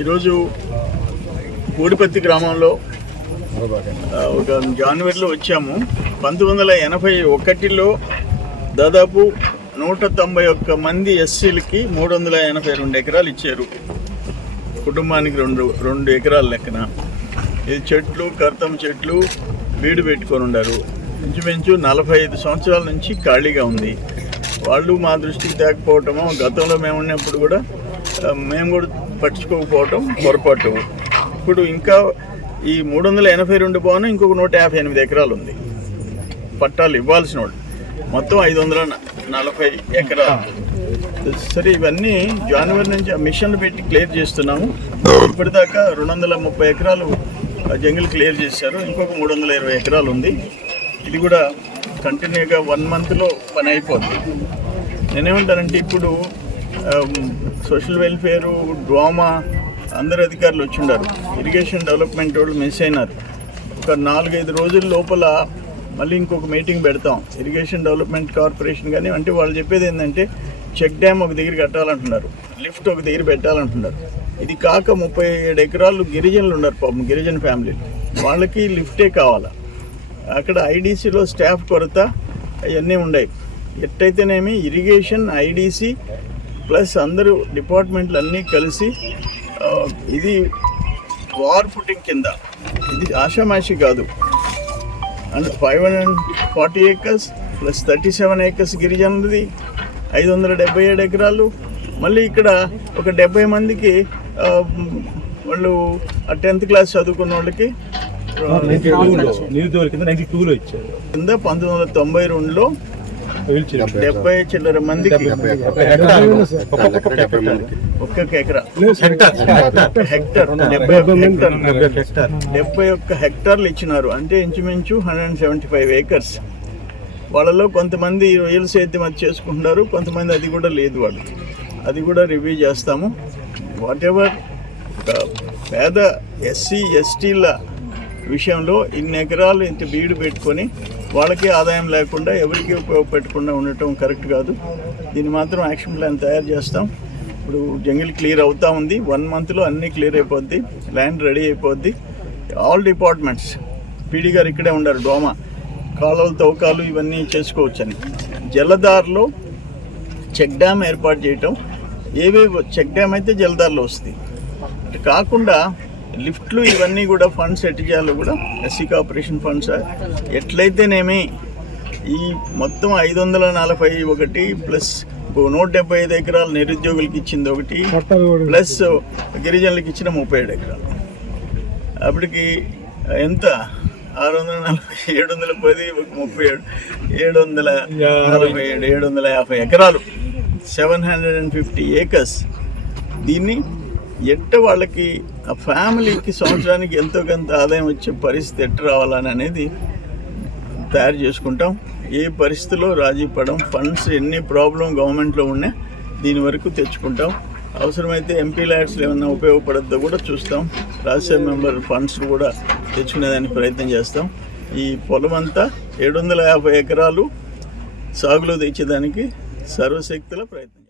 ఈరోజు గూడిపత్తి గ్రామంలో ఒక జనవరిలో వచ్చాము. 1981లో దాదాపు 191 మంది ఎస్సీలకి 382 ఎకరాలు ఇచ్చారు. కుటుంబానికి రెండు ఎకరాల లెక్కన. ఇది చెట్లు, కర్తం చెట్లు బీడు పెట్టుకొని ఉన్నారు. ఇంచుమించు 45 సంవత్సరాల నుంచి ఖాళీగా ఉంది. వాళ్ళు మా దృష్టికి తేకపోవటము, గతంలో మేము ఉన్నప్పుడు కూడా మేము కూడా పట్టించుకోకపోవటం పొరపాటు. ఇప్పుడు ఇంకా ఈ 382 పోను ఇంకొక 158 ఎకరాలు ఉంది పట్టాలు ఇవ్వాల్సిన వాళ్ళు. మొత్తం 540 ఎకరాలు. సరే, ఇవన్నీ జనవరి నుంచి మిషన్లు పెట్టి క్లియర్ చేస్తున్నాము. ఇప్పటిదాకా 230 ఎకరాలు జంగిల్ క్లియర్ చేశారు. ఇంకొక 320 ఎకరాలు ఉంది. ఇది కూడా కంటిన్యూగా 1 మంత్లో పని అయిపోతుంది. నేనేమంటానంటే, ఇప్పుడు సోషల్ వెల్ఫేరు, డ్వామా అందరు అధికారులు వచ్చిండారు. ఇరిగేషన్ డెవలప్మెంట్ వాళ్ళు మిస్ అయినారు. ఒక 4-5 రోజుల లోపల మళ్ళీ ఇంకొక మీటింగ్ పెడతాం. ఇరిగేషన్ డెవలప్మెంట్ కార్పొరేషన్ కానీ, అంటే వాళ్ళు చెప్పేది ఏంటంటే చెక్ డ్యామ్ ఒక దగ్గర కట్టాలంటున్నారు, లిఫ్ట్ ఒక దగ్గర పెట్టాలంటున్నారు. ఇది కాక 37 ఎకరాలు గిరిజనులు ఉన్నారు, పాపం గిరిజన ఫ్యామిలీలు. వాళ్ళకి లిఫ్టే కావాలా. అక్కడ ఐడీసీలో స్టాఫ్ కొరత అవన్నీ ఉన్నాయి. ఎట్టయితేనేమి ఇరిగేషన్, ఐడీసీ ప్లస్ అందరూ డిపార్ట్మెంట్లు అన్నీ కలిసి ఇది వార్ ఫుటింగ్ కింద, ఇది ఆషామాషి కాదు. అండ్ 540 ఏకర్స్ ప్లస్ 37 ఏకర్స్ గిరిజనులది, 577 ఎకరాలు. మళ్ళీ ఇక్కడ ఒక 70 మందికి వాళ్ళు 10th క్లాస్ చదువుకున్న వాళ్ళకి కింద 1992లో 70 చిల్లర మందికి ఒక్కొక్క ఎకరా హెక్టర్ 71 హెక్టార్లు ఇచ్చినారు. అంటే ఇంచుమించు 175 ఏకర్స్. వాళ్ళలో కొంతమంది రొయ్యల సేద్యం అది చేసుకుంటున్నారు, కొంతమంది అది కూడా లేదు. వాళ్ళకి అది కూడా రివ్యూ చేస్తాము. వాట్ ఎవర్ పేద ఎస్సీ ఎస్టీల విషయంలో ఇన్ని ఎకరాలు ఇంత బీడు పెట్టుకొని వాళ్ళకి ఆదాయం లేకుండా ఎవరికి ఉపయోగపెట్టకుండా ఉండటం కరెక్ట్ కాదు. దీన్ని మాత్రం యాక్షన్ ప్లాన్ తయారు చేస్తాం. ఇప్పుడు జంగిల్ క్లియర్ అవుతూ ఉంది. 1 మంత్లో అన్నీ క్లియర్ అయిపోద్ది, ల్యాండ్ రెడీ అయిపోద్ది. ఆల్ డిపార్ట్మెంట్స్, పీడీ గారు ఇక్కడే ఉన్నారు. డోమా కాలువలు, తవ్వకాలు ఇవన్నీ చేసుకోవచ్చని. జలధారలో చెక్ డ్యామ్ ఏర్పాటు చేయటం. ఏవేవో చెక్ డ్యామ్ అయితే జలధారలో వస్తుంది. కాకుండా లిఫ్ట్లు ఇవన్నీ కూడా ఫండ్స్ ఎట్టి చేయాలో కూడా ఎస్సీ కార్పొరేషన్ ఫండ్స్ ఎట్లయితేనేమి ఈ మొత్తం 541 ప్లస్ 175 ఎకరాలు నిరుద్యోగులకి ఇచ్చింది ఒకటి, ప్లస్ గిరిజనులకి ఇచ్చిన 37 ఎకరాలు. అప్పటికి ఎంత 640, 710, 37, 747, 750 ఎకరాలు, 750 ఏకర్స్. దీన్ని ఎట్ట వాళ్ళకి ఆ ఫ్యామిలీకి సంవత్సరానికి ఎంతో కొంత ఆదాయం వచ్చే పరిస్థితి ఎట్ట రావాలని అనేది తయారు చేసుకుంటాం. ఏ పరిస్థితిలో రాజీ పడం. ఫండ్స్ ఎన్ని ప్రాబ్లం గవర్నమెంట్లో ఉన్నా దీని వరకు తెచ్చుకుంటాం. అవసరమైతే ఎంపీ ల్యాడ్స్లో ఏమన్నా ఉపయోగపడద్దో కూడా చూస్తాం. రాజ్యసభ మెంబర్ ఫండ్స్ కూడా తెచ్చుకునేదానికి ప్రయత్నం చేస్తాం. ఈ పొలం అంతా 750 ఎకరాలు సాగులో తెచ్చేదానికి సర్వశక్తుల ప్రయత్నం.